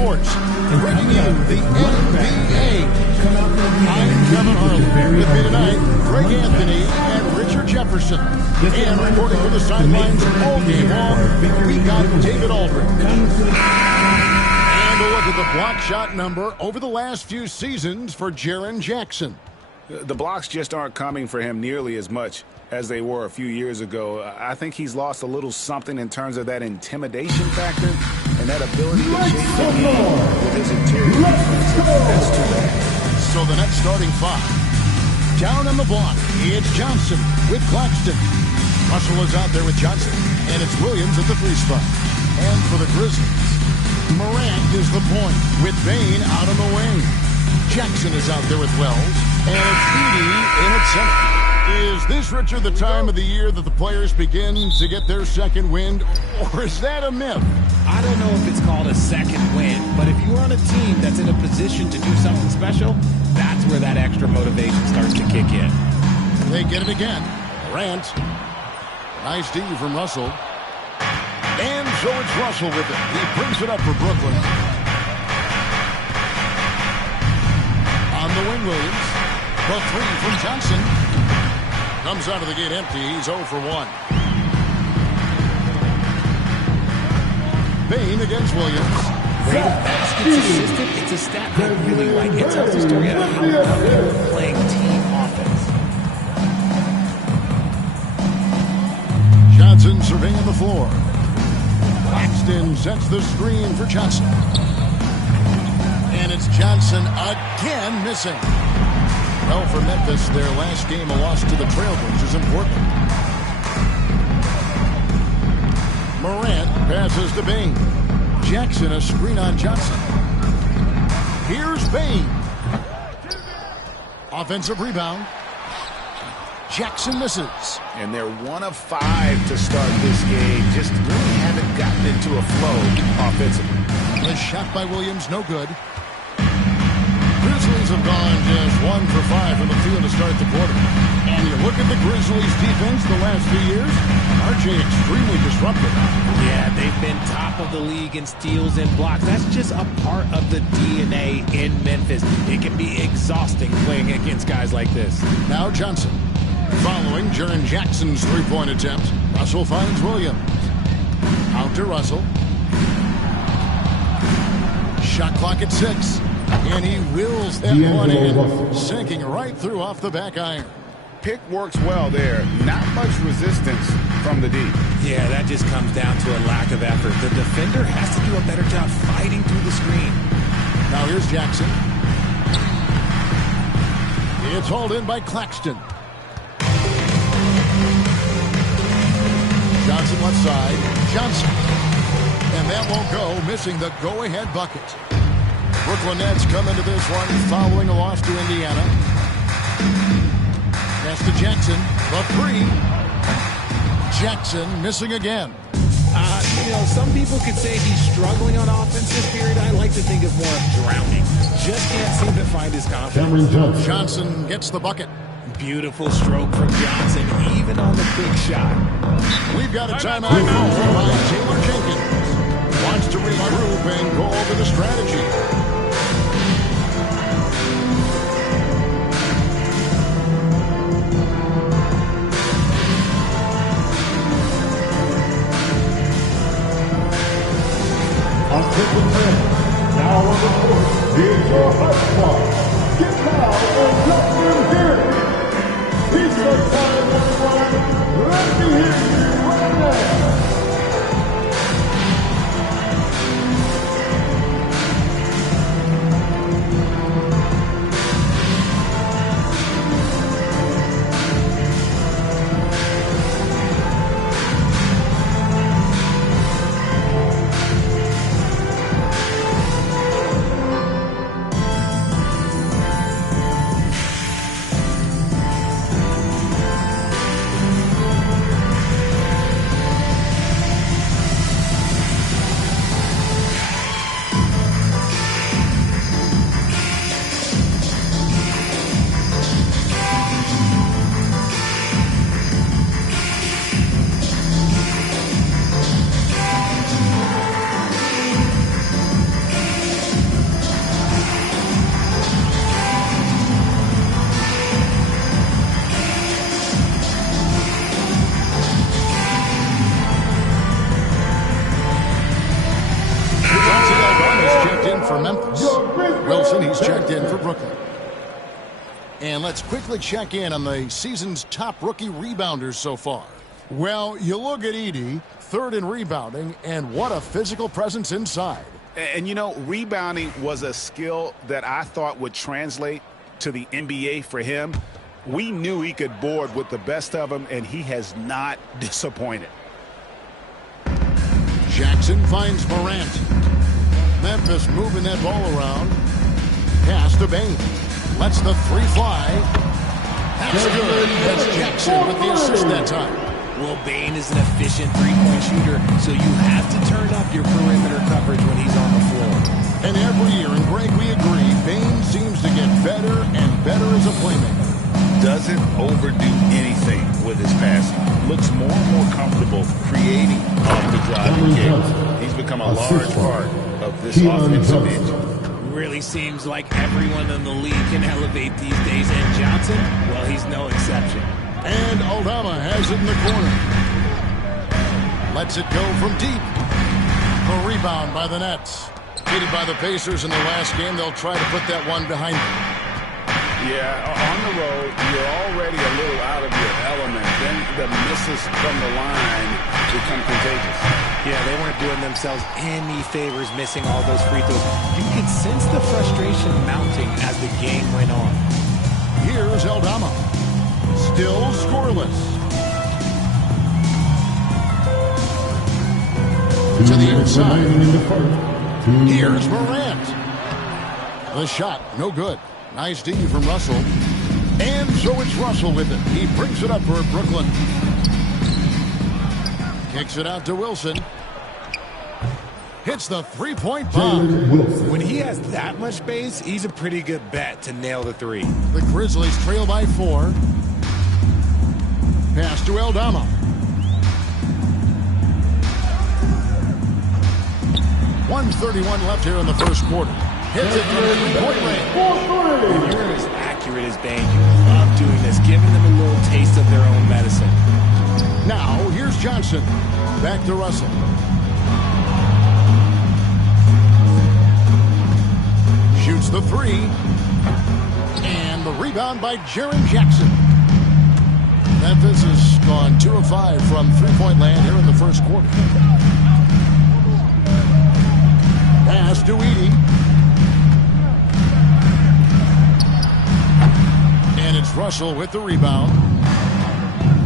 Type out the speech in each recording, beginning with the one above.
Sports, bringing you the NBA. I'm Kevin Harlan. With me tonight, Greg Anthony and Richard Jefferson. And reporting from the sidelines all game long, we got David Aldridge. And a look at the block shot number over the last few seasons for Jaren Jackson. The blocks just aren't coming for him nearly as much as they were a few years ago. I think he's lost a little something in terms of that intimidation factor and that ability to chase the game with his interior defense. That's too bad. So the next starting five. Down on the block, it's Johnson with Claxton. Russell is out there with Johnson, and it's Williams at the free spot. And for the Grizzlies, Morant is the point with Bane out on the wing. Jackson is out there with Wells, and it's Edey in at center. Is this, Richard, the time of the year that the players begin to get their second wind, or is that a myth? I don't know if it's called a second wind, but if you're on a team that's in a position to do something special, that's where that extra motivation starts to kick in. They get it again. Morant. Nice D from Russell. And so it's Russell with it. He brings it up for Brooklyn. On the wing, Williams. The three from Johnson. Comes out of the gate empty. He's 0 for 1. Bane against Williams. Great baskets assisted. It's a stat I really like. It tells the story of how well they're playing team offense. Johnson surveying the floor. Claxton sets the screen for Johnson. And it's Johnson again missing. Well, for Memphis, their last game, a loss to the Trailblazers, important. Morant passes to Bane. Jackson, a screen on Johnson. Here's Bane. Offensive rebound. Jackson misses. And they're 1 of 5 to start this game. Just really haven't gotten into a flow offensively. The shot by Williams, no good. Grizzlies have gone just 1 for 5 from the field to start the quarter. And you look at the Grizzlies defense the last few years, RJ extremely disruptive. Yeah, they've been top of the league in steals and blocks. That's just a part of the DNA in Memphis. It can be exhausting playing against guys like this. Now Johnson. Following Jaren Jackson's three-point attempt, Russell finds Williams. Out to Russell. Shot clock at 6. And he wills that one in, sinking right through off the back iron. Pick works well there. Not much resistance from the D. Yeah, that just comes down to a lack of effort. The defender has to do a better job fighting through the screen. Now here's Jackson. It's hauled in by Claxton. Johnson left side. Johnson. And that won't go, missing the go-ahead bucket. Brooklyn Nets come into this one following a loss to Indiana. Pass to Jackson. The three. Jackson missing again. Some people could say he's struggling on offense this period. I like to think of more of drowning. Just can't seem to find his confidence. Johnson gets the bucket. Beautiful stroke from Johnson, even on the big shot. We've got a timeout call by Taylor Jenkins. Wants to regroup and go over the strategy. On Brooklyn Nets, now on the court, here's your hot spot. Get loud and jump in here. Peace of time, everyone. Let me hear you right now. for Memphis. Wilson, he's checked in for Brooklyn. And let's quickly check in on the season's top rookie rebounders so far. Well, you look at Edey, third in rebounding, and what a physical presence inside. And, you know, rebounding was a skill that I thought would translate to the NBA for him. We knew he could board with the best of them, and he has not disappointed. Jackson finds Morant. Memphis moving that ball around. Pass to Bain. Lets the three fly. That's good. That's Jackson with the assist that time. Well, Bain is an efficient three-point shooter, so you have to turn up your perimeter coverage when he's on the floor. And every year, and Greg, we agree, Bain seems to get better and better as a playmaker. Doesn't overdo anything with his passing. Looks more and more comfortable creating off the driving kick. He's become a large part of this offensive engine. Really seems like everyone in the league can elevate these days, and Johnson, well, he's no exception. And Aldama has it in the corner. Lets it go from deep. A rebound by the Nets. Beaten by the Pacers in the last game. They'll try to put that one behind them. Yeah, on the road, you're already a little out of your element. Then the misses from the line become contagious. Yeah, they weren't doing themselves any favors missing all those free throws. You could sense the frustration mounting as the game went on. Here's Aldama. Still scoreless. To the inside. Here's Morant. The shot, no good. Nice D from Russell. And so it's Russell with it. He brings it up for Brooklyn. Kicks it out to Wilson. Hits the three-point bomb. When he has that much space, he's a pretty good bet to nail the three. The Grizzlies trail by 4. Pass to Aldama. .131 left here in the first quarter. Hits it from the three-point range. When you're as accurate as Bain, you love doing this, giving them a little taste of their own medicine. Now, here's Johnson. Back to Russell. Shoots the three. And the rebound by Jaren Jackson. Memphis has gone 2 of 5 from three-point land here in the first quarter. Pass to Edey. And it's Russell with the rebound.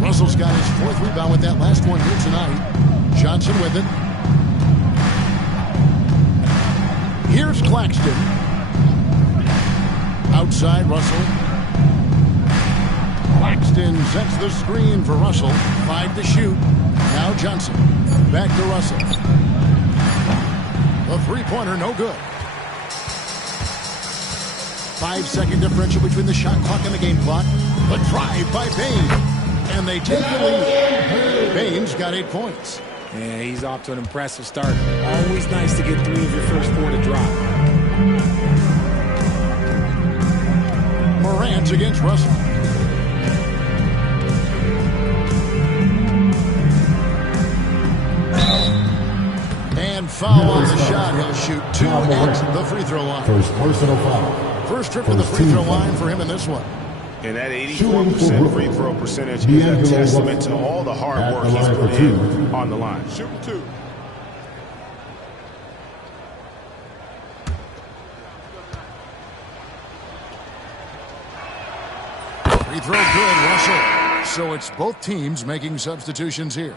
Russell's got his 4th rebound with that last one here tonight. Johnson with it. Here's Claxton. Outside Russell. Claxton sets the screen for Russell. 5 to shoot. Now Johnson. Back to Russell. The three-pointer, no good. 5-second differential between the shot clock and the game clock. The drive by Bain. And they take the lead. Bain's got 8 points. Yeah, he's off to an impressive start. Always nice to get 3 of your first 4 to drop. Morant against Russell. And foul on the shot. He'll shoot 2 at the free throw line. First personal foul. First trip to the free throw line for him in this one. And that 84% free throw percentage is a testament to all the hard work he's put in on the line. Shooting 2. Free throw good, Russell. So it's both teams making substitutions here.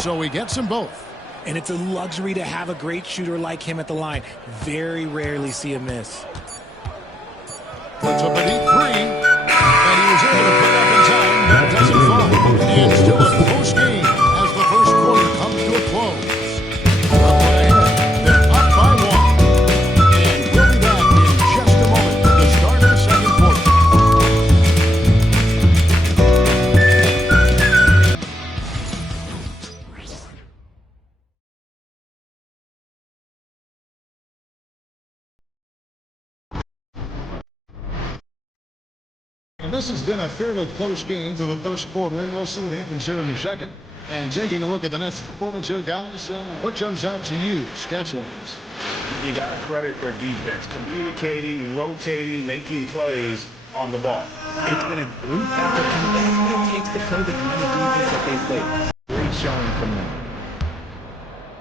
So he gets them both. And it's a luxury to have a great shooter like him at the line. Very rarely see a miss. Puts up a deep 3. And he was able to pick up in time. That doesn't fall. And still a close game as the first quarter comes to a close. This has been a fairly close game to the first quarter. We'll see what happens here in the second. And taking a look at the next performance here, guys, what jumps out to you, sketch-wise? You got to credit their defense, communicating, rotating, making plays on the ball. It's been a group effort, and that's what it takes to play the kind of defense that they play. Great showing from them.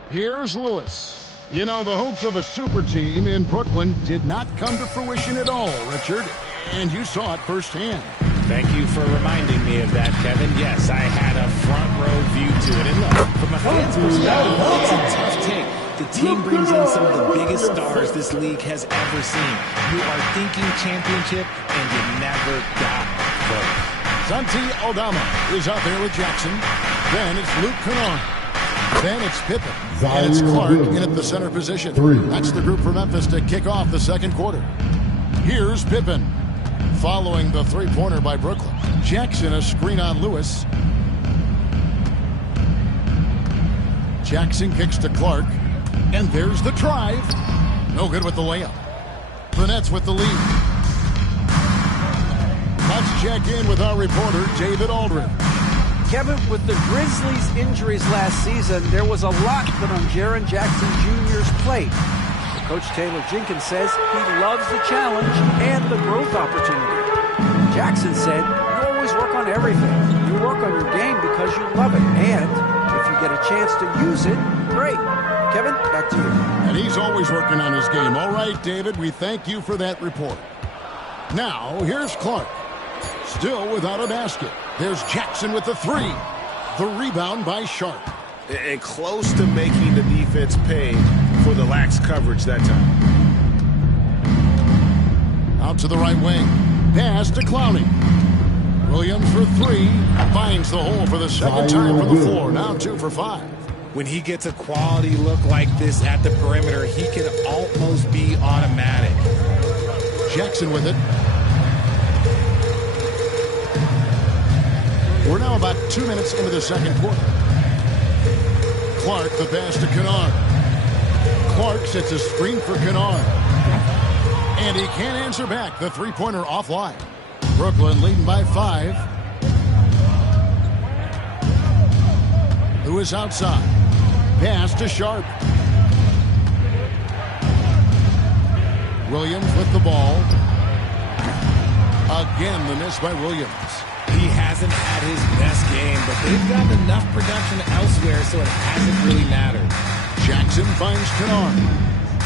Here's Lewis. You know, the hopes of a super team in Brooklyn did not come to fruition at all, Richard. And you saw it firsthand. Thank you for reminding me of that, Kevin. Yes, I had a front row view to it. And look, from a fan's perspective, it's a tough take. The team brings in some of the biggest stars this league has ever seen. You are thinking championship, and you never got close. Santi Aldama is out there with Jackson. Then it's Luke Kennard. Then it's Pippen. And it's Clark in at the center position. That's the group for Memphis to kick off the second quarter. Here's Pippen. Following the three-pointer by Brooklyn. Jackson a screen on Lewis. Jackson kicks to Clark. And there's the drive. No good with the layup. The Nets with the lead. Let's check in with our reporter, David Aldridge. Kevin, with the Grizzlies' injuries last season, there was a lot put on Jaren Jackson Jr.'s plate. Coach Taylor Jenkins says he loves the challenge and the growth opportunity. Jackson said, you always work on everything. You work on your game because you love it. And if you get a chance to use it, great. Kevin, back to you. And he's always working on his game. All right, David, we thank you for that report. Now, here's Clark. Still without a basket. There's Jackson with the three. The rebound by Sharp. And close to making the defense pay for the lax coverage that time. Out to the right wing. Pass to Clowney. Williams for three. Finds the hole for the second time from the floor. Now 2 for 5. When he gets a quality look like this at the perimeter, he can almost be automatic. Jackson with it. We're now about 2 minutes into the second quarter. Clark, the pass to Kennard. Clark sets a screen for Kennard. And he can't answer back. The three-pointer offline. Brooklyn leading by 5. Who is outside? Pass to Sharp. Williams with the ball. Again, the miss by Williams. He hasn't had his best game, but they've gotten enough production elsewhere, so it hasn't really mattered. Jackson finds Kennard.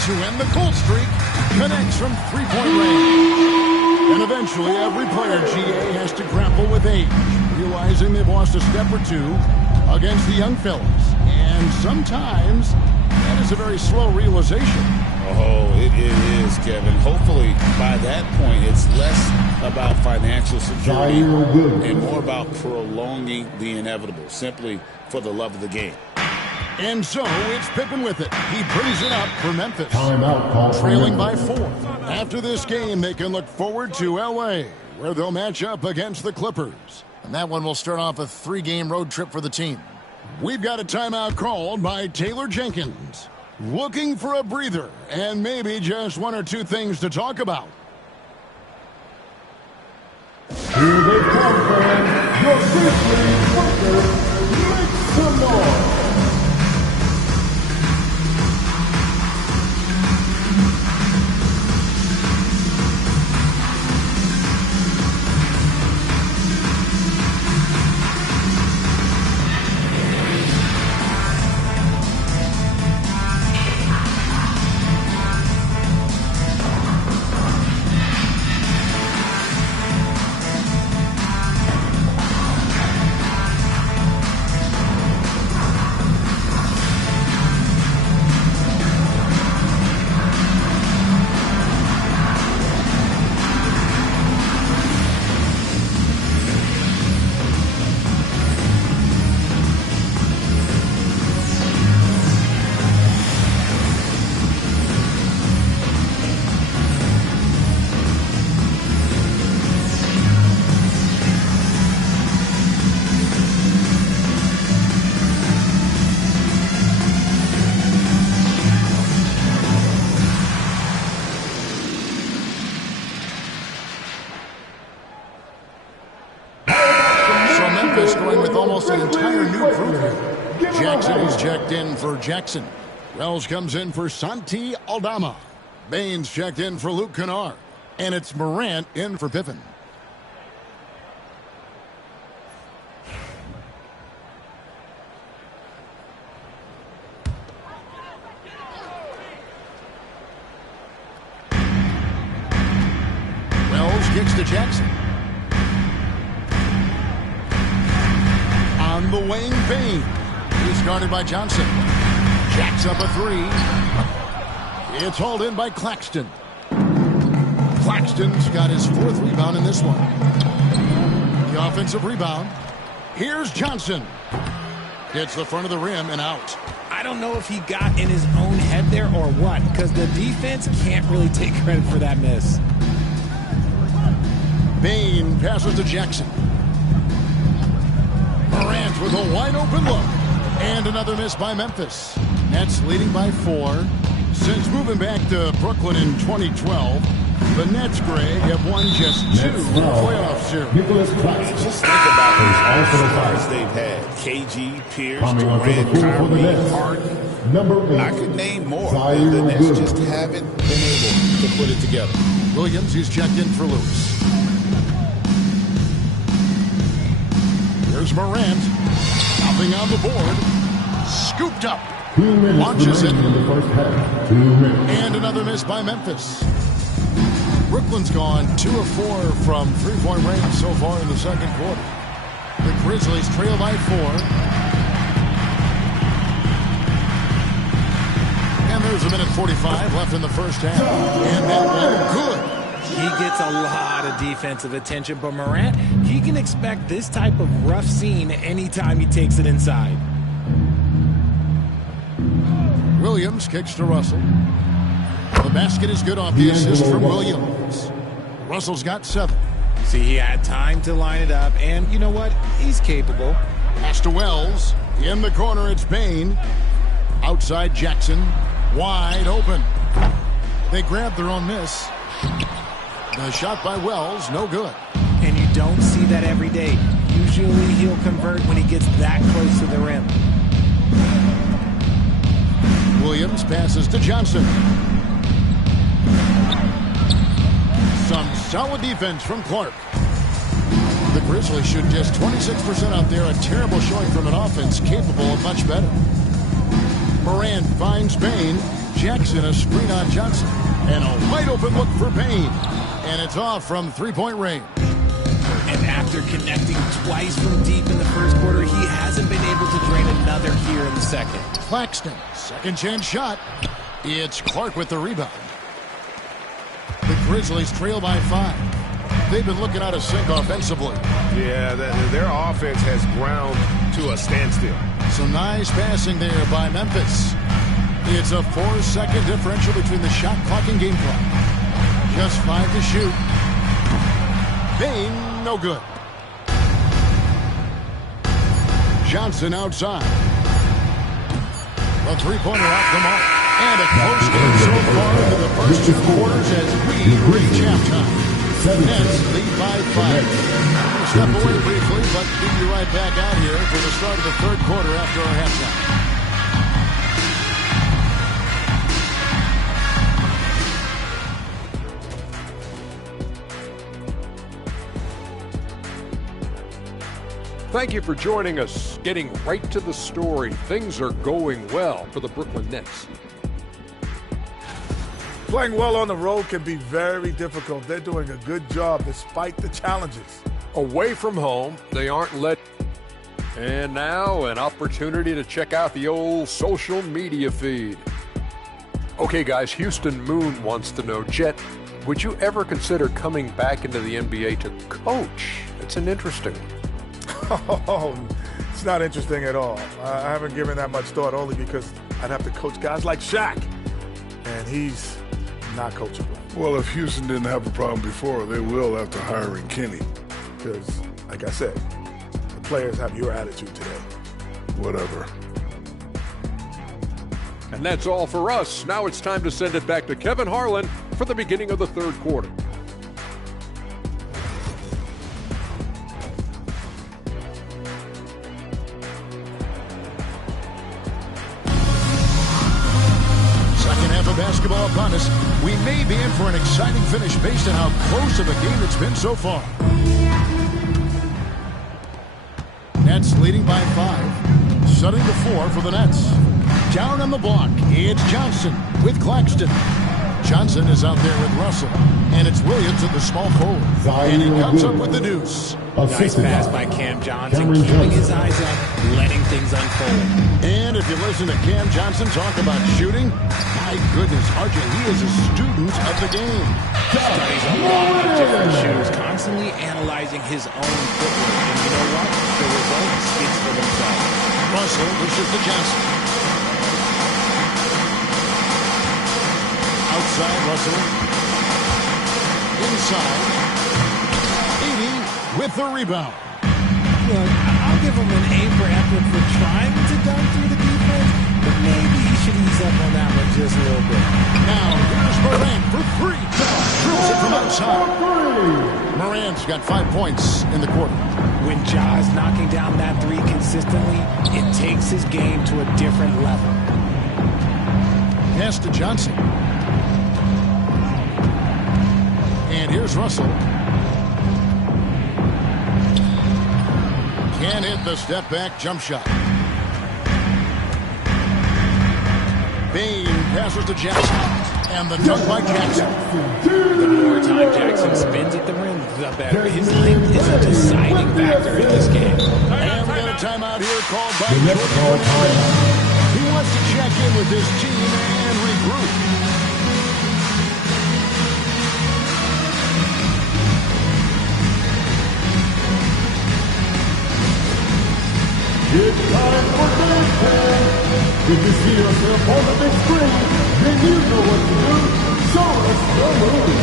To end the cold streak, connects from three-point range. And eventually, every player GA has to grapple with age, realizing they've lost a step or two against the young fellas. And sometimes, that is a very slow realization. Oh, it is, Kevin. Hopefully, by that point, it's less about financial security and more about prolonging the inevitable, simply for the love of the game. And so, it's Pippen with it. He brings it up for Memphis. Timeout call. Trailing by 4. After this game, they can look forward to L.A., where they'll match up against the Clippers. And that one will start off a 3-game road trip for the team. We've got a timeout called by Taylor Jenkins. Looking for a breather and maybe just 1 or 2 things to talk about. Here they come, fans. Your Grizzlies worker, make some noise. almost an entire new group here. Jackson is checked in for Jackson. Wells comes in for Santi Aldama. Baines checked in for Luke Kennard. And it's Morant in for Pippen. Wells kicks to Jackson. On the wing, Bain. He's guarded by Johnson. Jacks up a three. It's hauled in by Claxton. Claxton's got his 4th rebound in this one. The offensive rebound. Here's Johnson. Hits the front of the rim and out. I don't know if he got in his own head there or what, because the defense can't really take credit for that miss. Bain passes to Jackson. Morant with a wide open look. And another miss by Memphis. Nets leading by 4. Since moving back to Brooklyn in 2012, the Nets, Greg, have won just 2 playoff series. Just think about these all-stars they've had. KG, Pierce, Durant, Kyrie, Harden. I could name more, but the Nets just haven't been able to put it together. Williams, he's checked in for Lewis. Here's Morant. Nothing on the board. Scooped up. Launches it. And another miss by Memphis. Brooklyn's gone 2 of 4 from three-point range so far in the second quarter. The Grizzlies trail by 4. And there's a minute 45 left in the first half. And that one good. He gets a lot of defensive attention, but Morant, he can expect this type of rough scene anytime he takes it inside. Williams kicks to Russell. The basket is good off the assist from Williams. Russell's got 7. See, he had time to line it up, and you know what? He's capable. Pass to Wells. In the corner, it's Bain. Outside Jackson. Wide open. They grab their own miss. The shot by Wells, no good. And you don't see that every day. Usually he'll convert when he gets that close to the rim. Williams passes to Johnson. Some solid defense from Clark. The Grizzlies shoot just 26% out there. A terrible showing from an offense capable of much better. Morant finds Bain. Jackson a screen on Johnson. And a wide open look for Bain. And it's off from three-point range. And after connecting twice from deep in the first quarter, he hasn't been able to drain another here in the second. Claxton, second chance shot. It's Clark with the rebound. The Grizzlies trail by 5. They've been looking out of sync offensively. Yeah, their offense has ground to a standstill. So nice passing there by Memphis. It's a 4-second differential between the shot clock and game clock. Just 5 to shoot. Bain, no good. Johnson outside. A three-pointer off the mark. And a close game so far into the first 2 quarters as we reach halftime. Nets lead by 5. Step away briefly, but we'll be right back out here for the start of the third quarter after our halftime. Thank you for joining us. Getting right to the story, things are going well for the Brooklyn Nets. Playing well on the road can be very difficult. They're doing a good job despite the challenges. Away from home, they aren't let. And now an opportunity to check out the old social media feed. Okay, guys, Houston Moon wants to know, Jet, would you ever consider coming back into the NBA to coach? It's an interesting one. Oh, it's not interesting at all. I haven't given that much thought, only because I'd have to coach guys like Shaq, and he's not coachable. Well, if Houston didn't have a problem before, they will after hiring Kenny. Because, like I said, the players have your attitude today. Whatever. And that's all for us. Now it's time to send it back to Kevin Harlan for the beginning of the third quarter. of basketball upon us. We may be in for an exciting finish based on how close of a game it's been so far. Nets leading by 5. Setting the 4 for the Nets. Down on the block, it's Johnson with Claxton. Johnson is out there with Russell. And it's Williams at the small forward. And he comes up with the deuce. Nice pass by Cam Johnson, keeping his eyes up, letting things unfold. And if you listen to Cam Johnson talk about shooting, my goodness, RJ, he is a student of the game. Studies a lot of different shooters, constantly analyzing his own footwork. And you know what? The results speak for themselves. Russell pushes to Johnson. Outside, Russell. Inside. 80 with the rebound. Look, I'll give him an A for effort for trying to dunk through the defense, but maybe he should ease up on that one just a little bit. Now, here's Morant for 3. Drills it from outside. Morant's got 5 points in the quarter. When Ja's knocking down that 3 consistently, it takes his game to a different level. Pass to Johnson. And here's Russell. Can't hit the step-back jump shot. Bain passes to Jackson. And the dunk by Jackson. The more time Jackson spins at the rim, the better. His length is a deciding factor in this game. And we got a timeout here called by Jordan. He wants to check in with his team and regroup. It's time for game time. If you see yourself on the big screen, then you know what to do. Show us the move.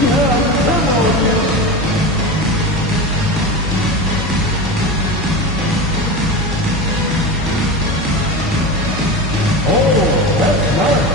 You have the camera on you. Oh, that's nice.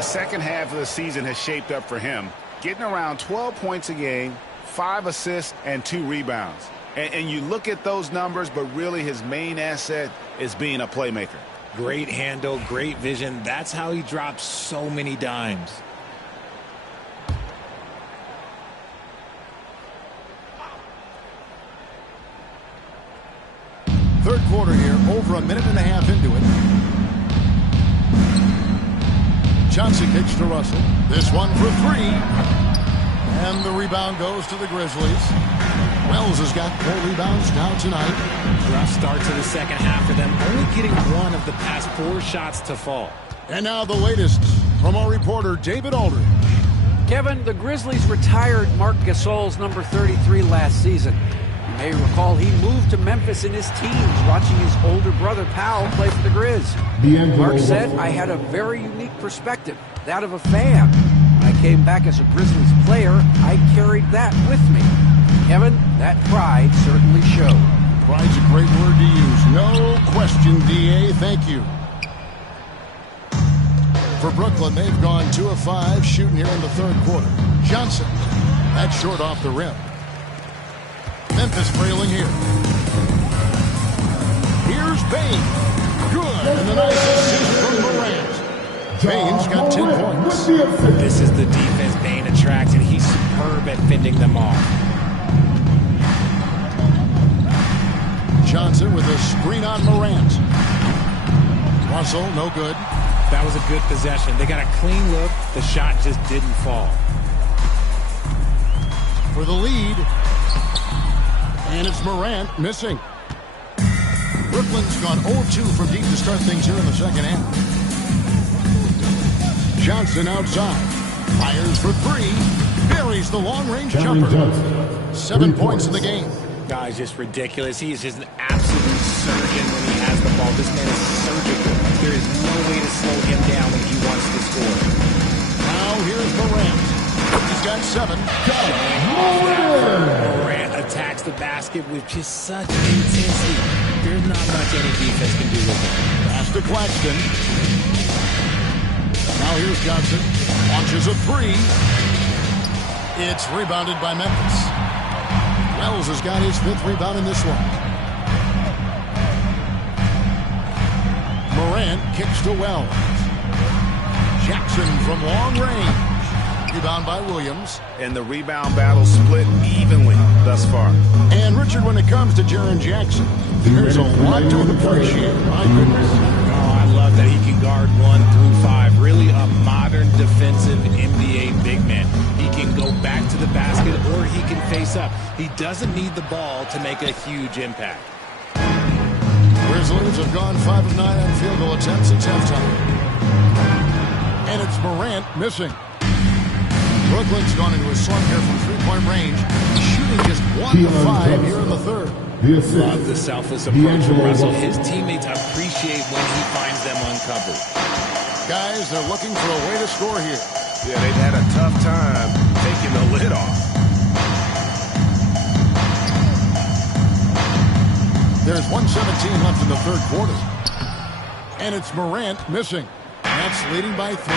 Second half of the season has shaped up for him, getting around 12 points a game, 5 assists, and 2 rebounds. And you look at those numbers, but really his main asset is being a playmaker. Great handle, great vision. That's how he drops so many dimes. Third quarter here, over a minute and a half into it. Johnson kicks to Russell. This one for 3. And the rebound goes to the Grizzlies. Wells has got 4 rebounds now tonight. Rough start to the second half for them, only getting 1 of the past 4 shots to fall. And now the latest from our reporter, David Aldridge. Kevin, the Grizzlies retired Marc Gasol's number 33 last season. You may recall he moved to Memphis in his teens, watching his older brother Powell play for the Grizz. Mark said, "I had a very unique perspective, that of a fan. When I came back as a Grizzlies player, I carried that with me." Kevin, that pride certainly showed. Pride's a great word to use. No question, D.A. Thank you. For Brooklyn, they've gone 2 of 5 shooting here in the third quarter. Johnson, that's short off the rim. Memphis trailing here. Here's Bain. Good. And the nice assist from Morant. Bain's got 10 points. This is the defense Bain attracts, and he's superb at fending them off. Johnson with a screen on Morant. Russell, no good. That was a good possession. They got a clean look. The shot just didn't fall. for the lead. And it's Morant missing. Brooklyn's gone 0-2 from deep to start things here in the second half. Johnson outside. Fires for three. Buries the long-range jumper. 7 points in the game. Guys, just ridiculous. He is just an absolute surgeon when he has the ball. This man is surgical. There is no way to slow him down when he wants to score. Now here's Morant. He's got 7. Morant attacks the basket with just such intensity. There's not much any defense can do with him. Pass to Claxton. Now here's Johnson. Launches a 3. It's rebounded by Memphis. Wells has got his 5th rebound in this one. Morant kicks to Wells. Jackson from long range. Rebound by Williams. And the rebound battle split evenly thus far. And Richard, when it comes to Jaren Jackson, there's a lot to appreciate. My goodness. Oh, I love that he can guard 1 through 5. Really a modern defensive NBA big man. He can go back to the basket or he can face up. He doesn't need the ball to make a huge impact. Grizzlies have gone 5 of 9 on field goal attempts since halftime. And it's Morant missing. Brooklyn's gone into a slump here from three-point range, shooting just 1 of 5 here in the third. Love the selfless approach from Russell. His teammates appreciate when he finds them uncovered. Guys, they're looking for a way to score here. Yeah, they've had a tough time taking the lid off. There's 1:17 left in the third quarter. And it's Morant missing. Nets leading by 3.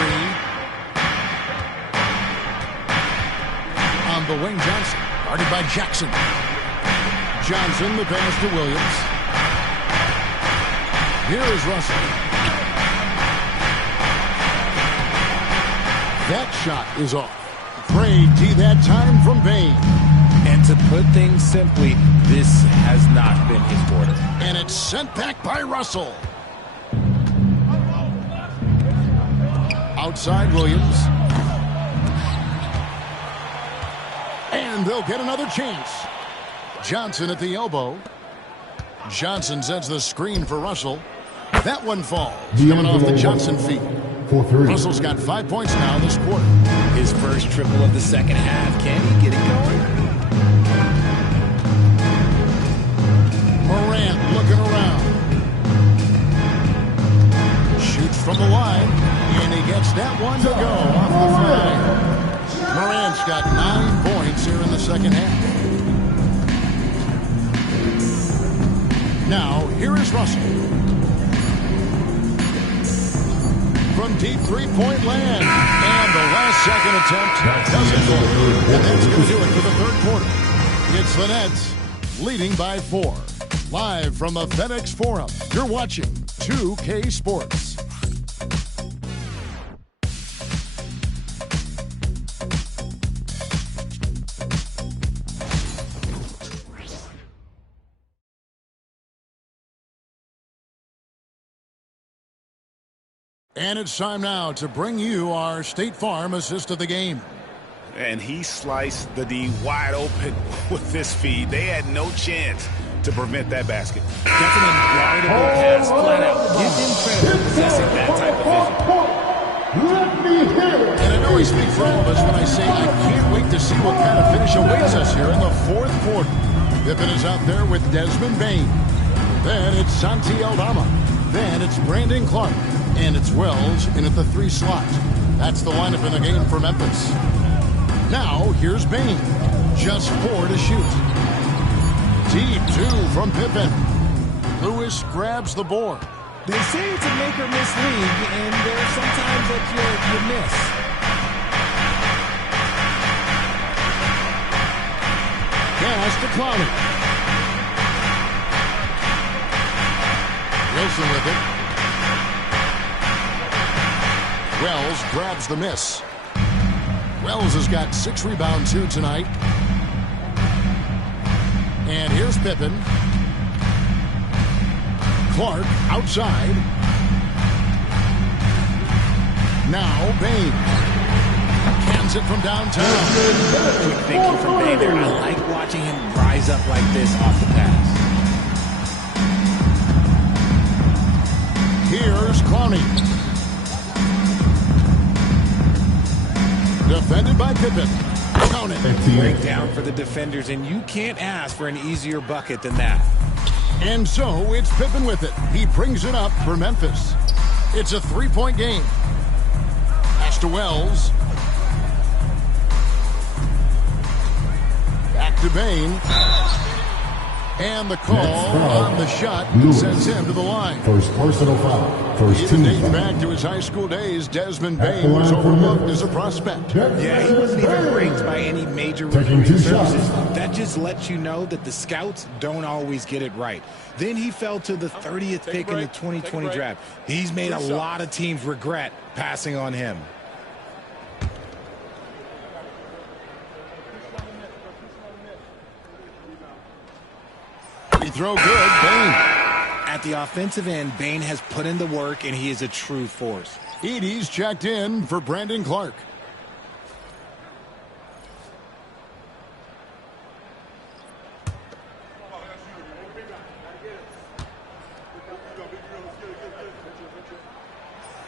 On the wing, Johnson. Guarded by Jackson. Johnson, the pass to Williams. Here is Russell. That shot is off. Great D that time from Bain. And to put things simply, this has not been his quarter. And it's sent back by Russell. Outside Williams. And they'll get another chance. Johnson at the elbow. Johnson sends the screen for Russell. That one falls. Coming off the Johnson feet. Russell's got 5 points now this quarter. His first triple of the second half. Can he get it going? Morant looking around. Shoots from the line. And he gets that one to go off the fly. Morant's got 9 points here in the second half. Now, here is Russell. From deep three-point land. And the last second attempt doesn't go. And that's going to do it for the third quarter. It's the Nets leading by 4. Live from the FedEx Forum, you're watching 2K Sports. And it's time now to bring you our State Farm assist of the game. And he sliced the D wide open with this feed. They had no chance to prevent that basket. That's an unguardable pass, flat out. Give him credit for possessing that type of vision. And I know I speak for all of us when I say I can't wait to see what kind of finish awaits us here in the fourth quarter. Pippen is out there with Desmond Bain. Then it's Santi Aldama. Then it's Brandon Clark. And it's Wells in at the 3 slot. That's the lineup in the game for Memphis. Now, here's Bain. Just 4 to shoot. Deep 2 from Pippen. Lewis grabs the board. They say it's a make or miss league, and there are some times that you miss. Pass to Clowney. Wilson with it. Wells grabs the miss. Wells has got 6 rebounds here tonight. And here's Pippen. Clark outside. Now Bain. Cans it from downtown. Quick thinking from Bay there. I like watching him rise up like this off the pass. Here's Clowney. Defended by Pippen. Count it. Breakdown for the defenders, and you can't ask for an easier bucket than that. And so it's Pippen with it. He brings it up for Memphis. It's a 3-point game. Pass to Wells. Back to Bain. And the call on the shot sends him to the line. First personal foul. First Even team dating foul. back to his high school days, Desmond Bain was overlooked as a prospect. Yeah, he wasn't even ranked by any major Taking recruiting 2 shots. services. That just lets you know that the scouts don't always get it right. Then he fell to the 30th pick in the 2020 draft. He's made a lot of teams regret passing on him. Free throw good, Bain. At the offensive end, Bain has put in the work, and he is a true force. Edie's checked in for Brandon Clark.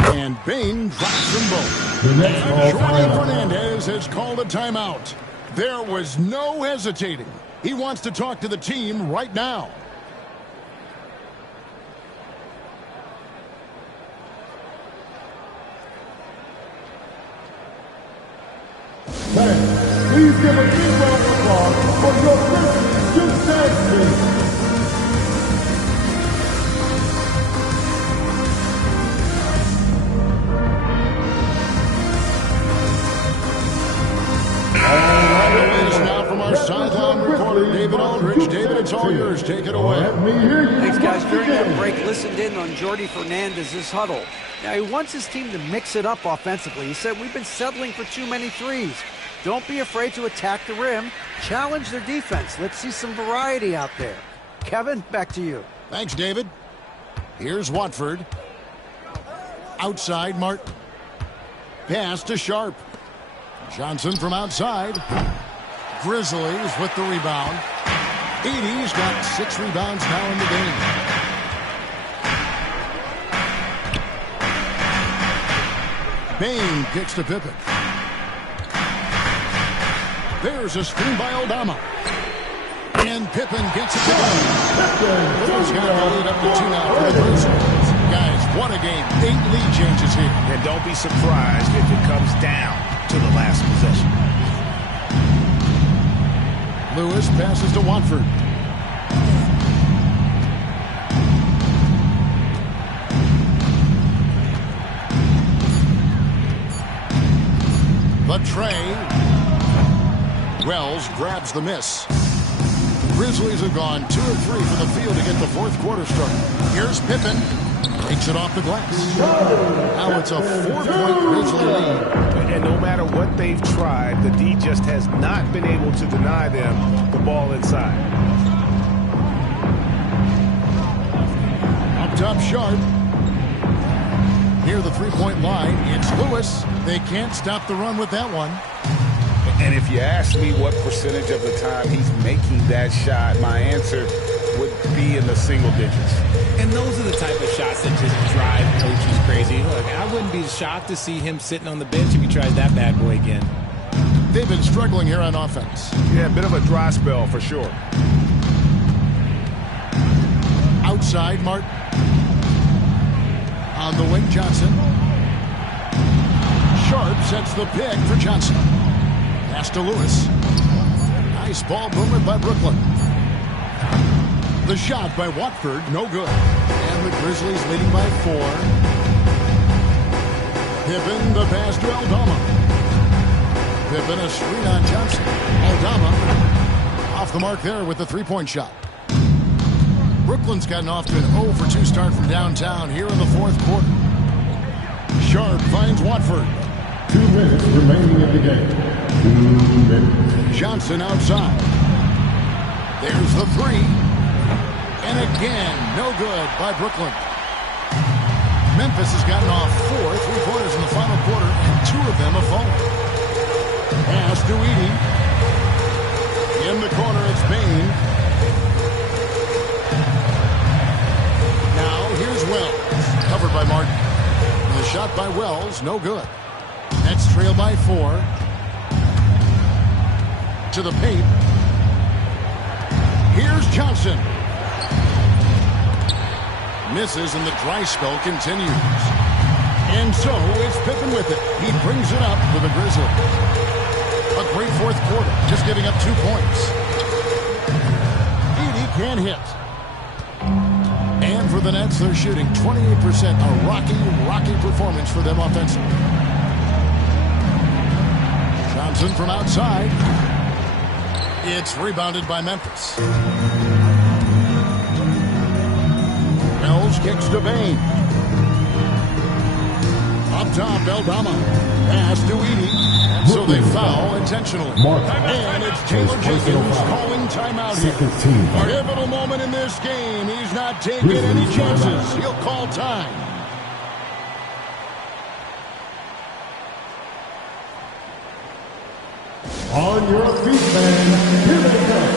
And Bain drops them both. The next call Jorge timeout. Fernandez has called a timeout. There was no hesitating. He wants to talk to the team right now. Fans, please give a big round of applause for your Grizzlies Houston team. This now from our sideline reporter, David Aldridge. David, it's all yours. Take it away. Let me hear you. Thanks, guys. During that break, listened in on Jordi Fernandez's huddle. Now, he wants his team to mix it up offensively. He said, we've been settling for too many threes. Don't be afraid to attack the rim. Challenge their defense. Let's see some variety out there. Kevin, back to you. Thanks, David. Here's Watford. Outside, Martin. Pass to Sharp. Johnson from outside. Grizzlies with the rebound. Edie's got 6 rebounds now in the game. Bain kicks to Pippen. There's a screen by Aldama. And Pippen gets it done. Pippin's got the lead up to 2 now for the Grizzlies. Guys, what a game. 8 lead changes here. And don't be surprised if it comes down to the last possession. Lewis passes to Watford. The tray. Wells grabs the miss. The Grizzlies have gone 2 of 3 from the field to get the 4th quarter started. Here's Pippen. Takes it off the glass. Now it's a 4-point Grizzly lead. And no matter what they've tried, the D just has not been able to deny them the ball inside. Up top, Sharp. Near the 3-point line, it's Lewis. They can't stop the run with that one. And if you ask me what percentage of the time he's making that shot, my answer would be in the single digits. And those are the type of shots that just drive coaches crazy. Look, I wouldn't be shocked to see him sitting on the bench if he tries that bad boy again. They've been struggling here on offense. Yeah, a bit of a dry spell for sure. Outside, Martin. On the wing, Johnson. Sharp sets the pick for Johnson. Pass to Lewis. Nice ball movement by Brooklyn. The shot by Watford, no good. And the Grizzlies leading by 4. Pippen, the pass to Aldama. Pippen, a screen on Johnson. Aldama off the mark there with the 3-point shot. Brooklyn's gotten off to an 0 for 2 start from downtown here in the 4th quarter. Sharp finds Watford. 2 minutes remaining in the game. 2 minutes. Johnson outside. There's the 3. And again, no good by Brooklyn. Memphis has gotten off 4 3-pointers in the final quarter, and 2 of them have fallen. Pass to Edie. In the corner, it's Bain. Now, here's Wells. Covered by Martin. And the shot by Wells, no good. Nets trail by 4. To the paint. Here's Johnson. Misses, and the dry spell continues. And so it's Pippen with it. He brings it up for the Grizzlies. A great fourth quarter, just giving up 2 points. Edie can't hit. And for the Nets, they're shooting 28%. A rocky performance for them offensively. Johnson from outside. It's rebounded by Memphis. Wells kicks to Bain. Up top, Eldama. Pass to Edie. So they foul intentionally. And it's Taylor Jenkins calling timeout here. A pivotal moment in this game. He's not taking any chances. He'll call time. On your feet, man. Here they come.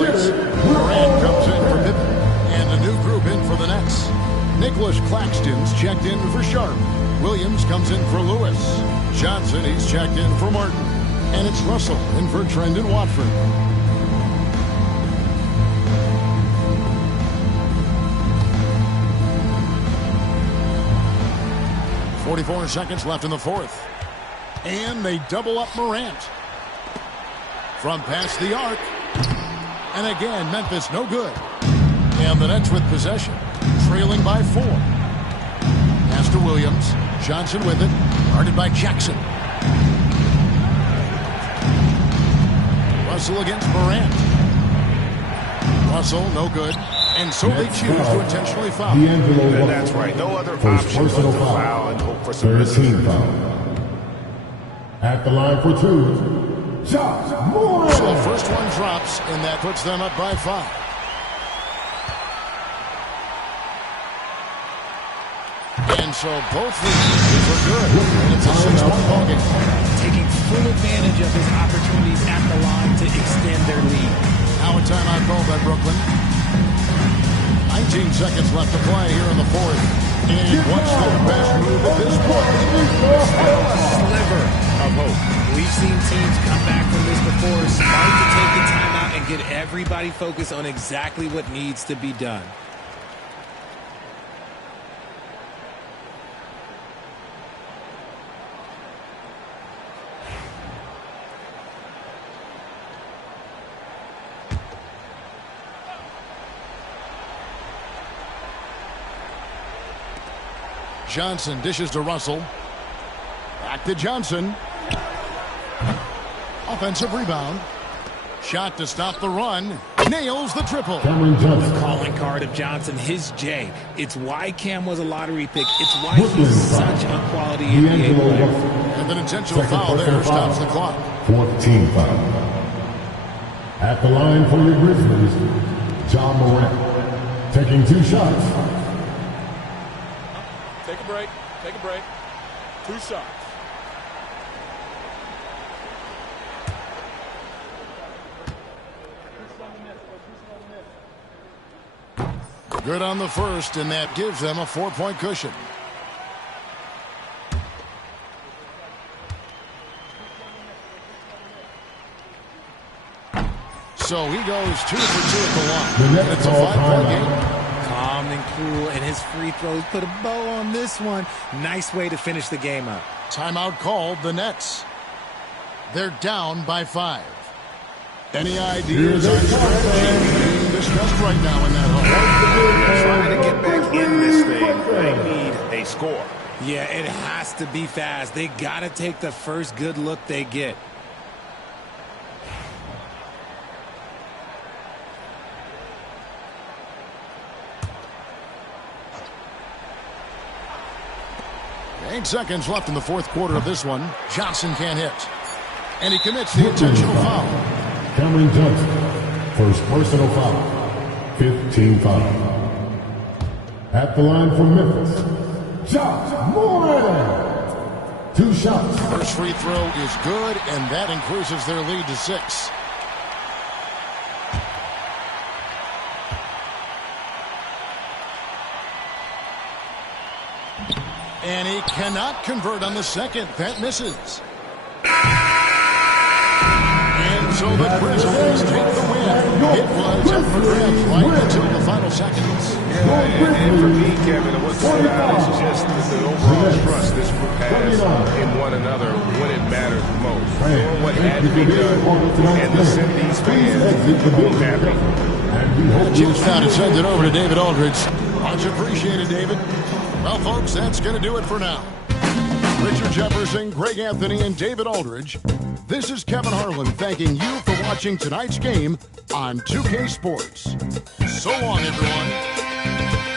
Durant comes in for Pippen. And a new group in for the Nets. Nicholas Claxton's checked in for Sharp. Williams comes in for Lewis. Johnson, he's checked in for Martin. And it's Russell in for Trendon Watford. .44 seconds left in the fourth. And they double up Morant. From past the arc. And again, Memphis no good. And the Nets with possession. Trailing by 4. Pass to Williams. Johnson with it. Guarded by Jackson. Russell against Morant. Russell no good. And so they choose to intentionally foul. And that's right. No other option but to foul and hope for some misses. At the line for 2, Josh Moore. So the first one drops, and that puts them up by 5. And so both leads are good. And it's a 6-1 ball game. Taking full advantage of his opportunities at the line to extend their lead. Now a timeout call by Brooklyn. 19 seconds left to play here in the fourth. And what's their best move at this point? Still a sliver of hope. We've seen teams come back from this before. Smart to take the timeout and get everybody focused on exactly what needs to be done. Johnson dishes to Russell. Back to Johnson. Offensive rebound. Shot to stop the run. Nails the triple. The calling card of Johnson, his J. It's why Cam was a lottery pick. It's why he's such a quality NBA player. And an intentional foul there stops the clock. 14 foul. At the line for your Grizzlies, John Morant. Taking 2 shots. Take a break. Take a break. 2 shots. Good on the first, and that gives them a 4-point cushion. So he goes 2 for 2 at the line. The It's a 5-point game. Calm and cool, and his free throws put a bow on this one. Nice way to finish the game up. Timeout called, the Nets. They're down by 5. Any ideas on strategy being discussed right now in that hole? Trying to get back in this thing, they need a score. Yeah, it has to be fast. They got to take the first good look they get. Eight seconds left in the fourth quarter of this one. Johnson can't hit. And he commits the intentional foul. Cameron Johnson, first personal foul, 15 foul. At the line for Memphis, Josh Moore. 2 shots. First free throw is good, and that increases their lead to 6. And he cannot convert on the second. That misses. And so the Grizzlies take the win. It was up for grabs right until the final seconds. And for me, Kevin, what stood out is just the overall trust this group has in one another when it matters most. Doing what had to be done, and to send these fans home happy. Jim's now to send it over to David Aldridge. Much appreciated, David. Well, folks, that's going to do it for now. Richard Jefferson, Greg Anthony, and David Aldridge. This is Kevin Harlan thanking you for watching tonight's game on 2K Sports. So long, everyone.